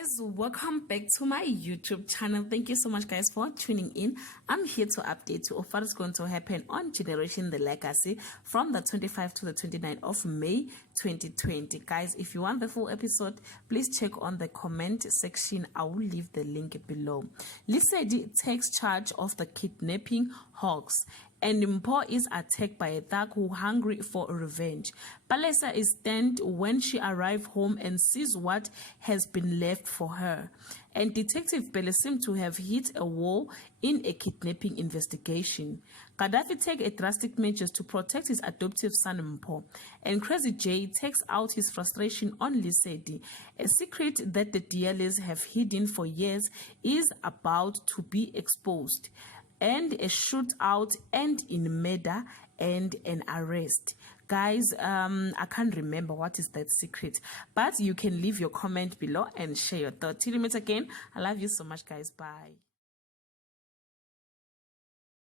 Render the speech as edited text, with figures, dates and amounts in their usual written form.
Guys, welcome back to my YouTube channel. Thank you so much guys for tuning in. I'm here to update you of what is going to happen on Generation The Legacy from the 25th to the 29th of May 2020. Guys, if you want the full episode, please check on the comment section. I will leave the link below. Lesedi takes charge of the kidnapping hawks, and Mpho is attacked by a thug who hungry for revenge. Palesa is stunned when she arrives home and sees what has been left for her. And Detective Pele seems to have hit a wall in a kidnapping investigation. Gaddafi takes drastic measures to protect his adoptive son Mpho. And Crazy J takes out his frustration on Lesedi. A secret that the DLS have hidden for years is about to be exposed. And a shootout end in murder and an arrest. Guys, I can't remember what is that secret, but you can leave your comment below and share your thoughts. Till we meet again, I love you so much guys. Bye.